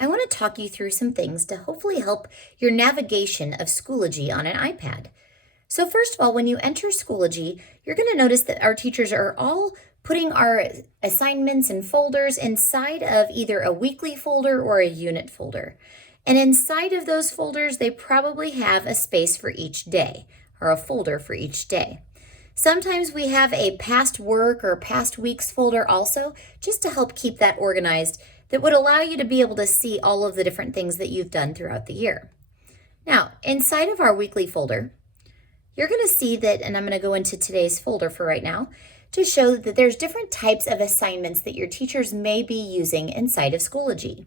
I want to talk you through some things to hopefully help your navigation of Schoology on an iPad. So first of all, when you enter Schoology, you're going to notice that our teachers are all putting our assignments and folders inside of either a weekly folder or a unit folder. And inside of those folders, they probably have a space for each day or a folder for each day. Sometimes we have a past work or past weeks folder also, just to help keep that organized, that would allow you to be able to see all of the different things that you've done throughout the year. Now, inside of our weekly folder, you're going to see that, and I'm going to go into today's folder for right now, to show that there's different types of assignments that your teachers may be using inside of Schoology.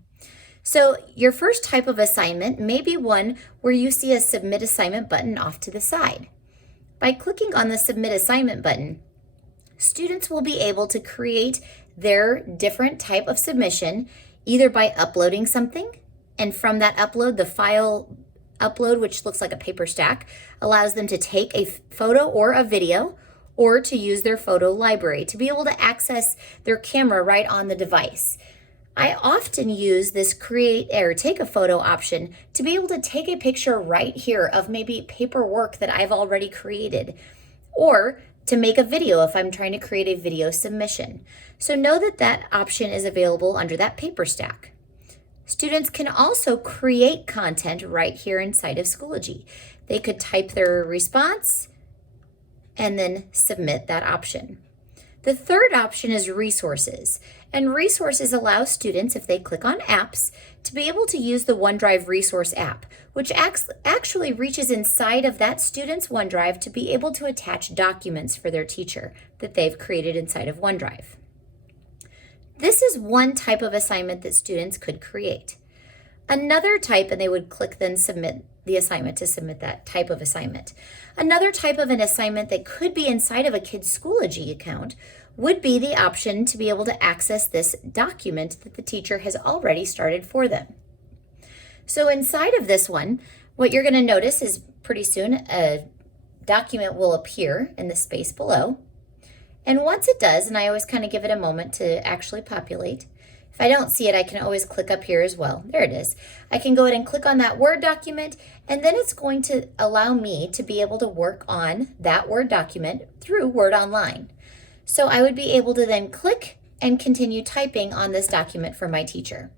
So your first type of assignment may be one where you see a Submit Assignment button off to the side. By clicking on the Submit Assignment button, students will be able to create their different type of submission either by uploading something, and from that upload, the file upload, which looks like a paper stack, allows them to take a photo or a video, or to use their photo library to be able to access their camera right on the device. I often use this create or take a photo option to be able to take a picture right here of maybe paperwork that I've already created, or to make a video if I'm trying to create a video submission. So know that that option is available under that paper stack. Students can also create content right here inside of Schoology. They could type their response and then submit that option. The third option is resources. And resources allow students, if they click on apps, to be able to use the OneDrive resource app, which actually reaches inside of that student's OneDrive to be able to attach documents for their teacher that they've created inside of OneDrive. This is one type of assignment that students could create. Another type, and they would click then submit the assignment to submit that type of assignment. Another type of an assignment that could be inside of a kid's Schoology account would be the option to be able to access this document that the teacher has already started for them. So inside of this one, what you're going to notice is pretty soon a document will appear in the space below. And once it does, and I always kind of give it a moment to actually populate, if I don't see it, I can always click up here as well. There it is. I can go ahead and click on that Word document, and then it's going to allow me to be able to work on that Word document through Word Online. So I would be able to then click and continue typing on this document for my teacher.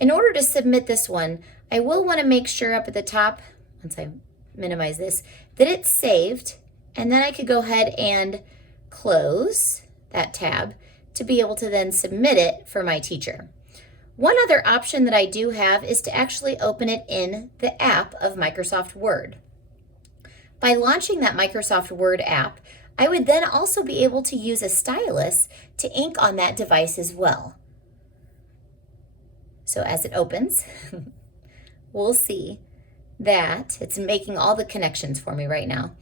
In order to submit this one, I will want to make sure up at the top, once I minimize this, that it's saved, and then I could go ahead and close that tab to be able to then submit it for my teacher. One other option that I do have is to actually open it in the app of Microsoft Word. By launching that Microsoft Word app, I would then also be able to use a stylus to ink on that device as well. So as it opens, we'll see that it's making all the connections for me right now,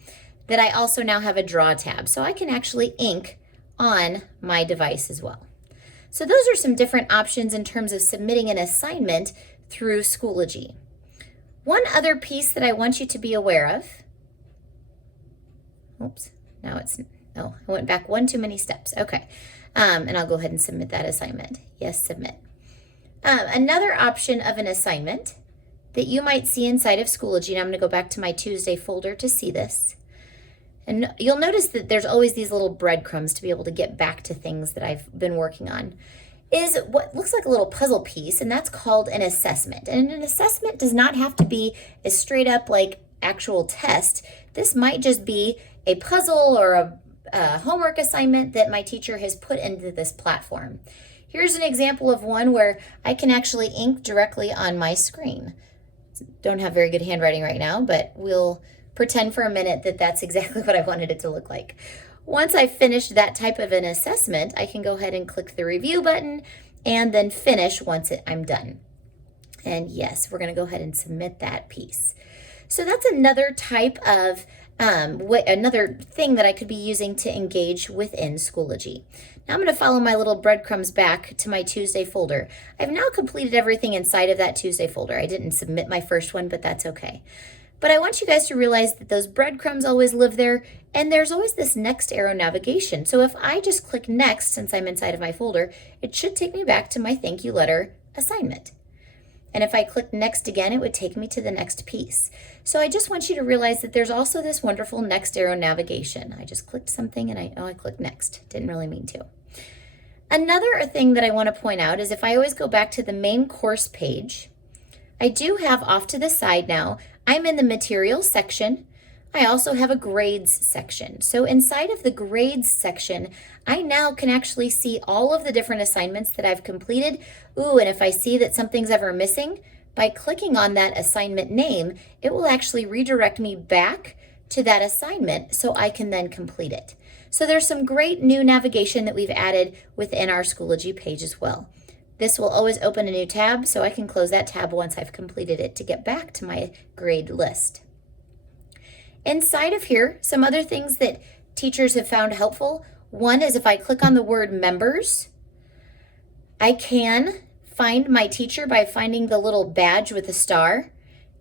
that I also now have a draw tab, so I can actually ink on my device as well. So those are some different options in terms of submitting an assignment through Schoology. One other piece that I want you to be aware of, I went back one too many steps. Okay, and I'll go ahead and submit that assignment. Yes, submit. Another option of an assignment that you might see inside of Schoology, and I'm going to go back to my Tuesday folder to see this. And you'll notice that there's always these little breadcrumbs to be able to get back to things that I've been working on, is what looks like a little puzzle piece, and that's called an assessment. And an assessment does not have to be a straight up like actual test. This might just be a puzzle or a homework assignment that my teacher has put into this platform. Here's an example of one where I can actually ink directly on my screen. Don't have very good handwriting right now, but we'll pretend for a minute that that's exactly what I wanted it to look like. Once I've finished that type of an assessment, I can go ahead and click the review button and then finish once I'm done. And yes, we're going to go ahead and submit that piece. So that's another type of another thing that I could be using to engage within Schoology. Now I'm going to follow my little breadcrumbs back to my Tuesday folder. I've now completed everything inside of that Tuesday folder. I didn't submit my first one, but that's okay. But I want you guys to realize that those breadcrumbs always live there, and there's always this next arrow navigation. So if I just click next, since I'm inside of my folder, it should take me back to my thank you letter assignment. And if I click next again, it would take me to the next piece. So I just want you to realize that there's also this wonderful next arrow navigation. I just clicked something and I clicked next. Didn't really mean to. Another thing that I want to point out is if I always go back to the main course page, I do have off to the side now, I'm in the materials section. I also have a grades section. So inside of the grades section, I now can actually see all of the different assignments that I've completed. Ooh, and if I see that something's ever missing, by clicking on that assignment name, it will actually redirect me back to that assignment so I can then complete it. So there's some great new navigation that we've added within our Schoology page as well. This will always open a new tab, so I can close that tab once I've completed it to get back to my grade list. Inside of here, some other things that teachers have found helpful. One is if I click on the word members, I can find my teacher by finding the little badge with a star,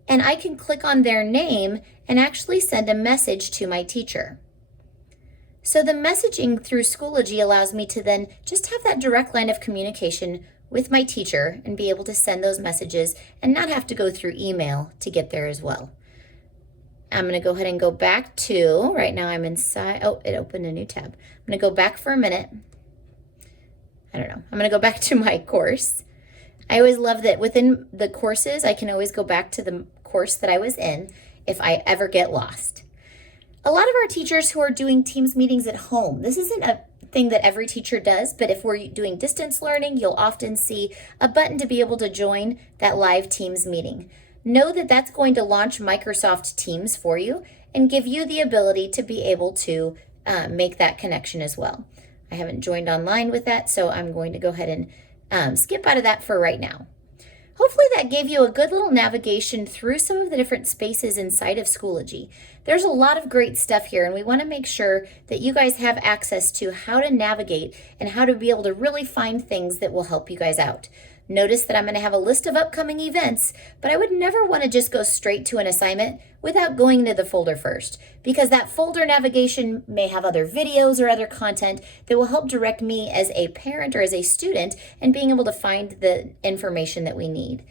and I can click on their name and actually send a message to my teacher. So the messaging through Schoology allows me to then just have that direct line of communication with my teacher and be able to send those messages and not have to go through email to get there as well. I'm going to go ahead and go back to, right now I'm inside, oh, it opened a new tab. I'm going to go back for a minute. I don't know. I'm going to go back to my course. I always love that within the courses, I can always go back to the course that I was in if I ever get lost. A lot of our teachers who are doing Teams meetings at home, this isn't a thing that every teacher does, but if we're doing distance learning, you'll often see a button to be able to join that live Teams meeting. Know that that's going to launch Microsoft Teams for you and give you the ability to be able to make that connection as well. I haven't joined online with that, so I'm going to go ahead and skip out of that for right now. Hopefully that gave you a good little navigation through some of the different spaces inside of Schoology. There's a lot of great stuff here, and we want to make sure that you guys have access to how to navigate and how to be able to really find things that will help you guys out. Notice that I'm going to have a list of upcoming events, but I would never want to just go straight to an assignment without going into the folder first, because that folder navigation may have other videos or other content that will help direct me as a parent or as a student in being able to find the information that we need.